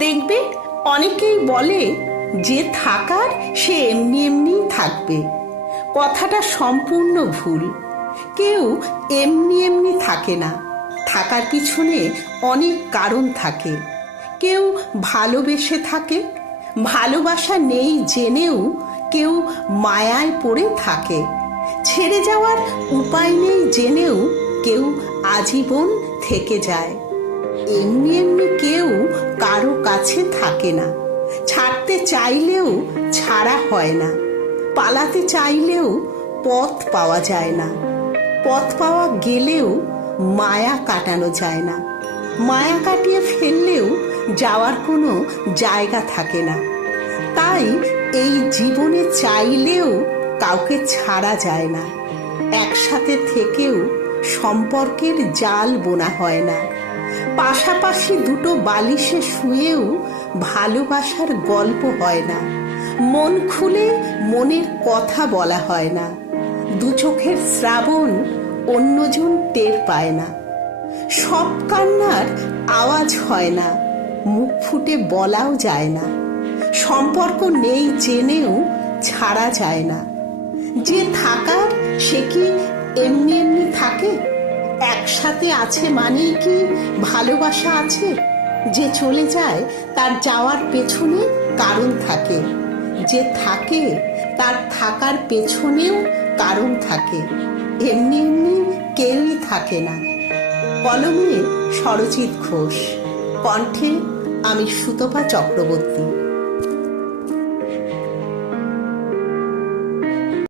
দেখবে অনেকেই বলে যে থাকার সে এমনি এমনি থাকবে। কথাটা সম্পূর্ণ ভুল। কেউ এমনি এমনি থাকে না, থাকার পিছনে অনেক কারণ থাকে। কেউ ভালোবেসে থাকে, ভালোবাসা নেই জেনেও কেউ মায়ায় পড়ে থাকে, ছেড়ে যাওয়ার উপায় নেই জেনেও কেউ আজীবন থেকে যায়। এমনি এমনি কেউ কারো কাছে থাকে না, ছাড়তে চাইলেও ছাড়া হয় না, পালাতে চাইলেও পথ পাওয়া যায় না, পথ পাওয়া গেলেও মায়া কাটানো যায় না, মায়া কাটিয়ে ফেললেও যাওয়ার কোনো জায়গা থাকে না। তাই এই জীবনে চাইলেও কাউকে ছাড়া যায় না, একসাথে থেকেও সম্পর্কের জাল বোনা হয় না, পাশাপাশি দুটো বালিশে শুয়েও ভালোবাসার গল্প হয় না, মন খুলে মনের কথা বলা হয় না, দু চোখের শ্রাবণ অন্যজন টের পায় না, সব কান্নার আওয়াজ হয় না, মুখ ফুটে বলাও যায় না, সম্পর্ক নেই জেনেও ছাড়া যায় না। যে থাকার সে কি এমনি এমনি থাকে? একসাথে আছে মানেই কি ভালোবাসা আছে? যে চলে যায় তার যাওয়ার পেছনে কারণ থাকে, যে থাকে তার থাকার পেছনেও কারণ থাকে। এমনি এমনি কেউই থাকে না। কলমে সরজিৎ ঘোষ, কণ্ঠে আমি সুতপা চক্রবর্তী।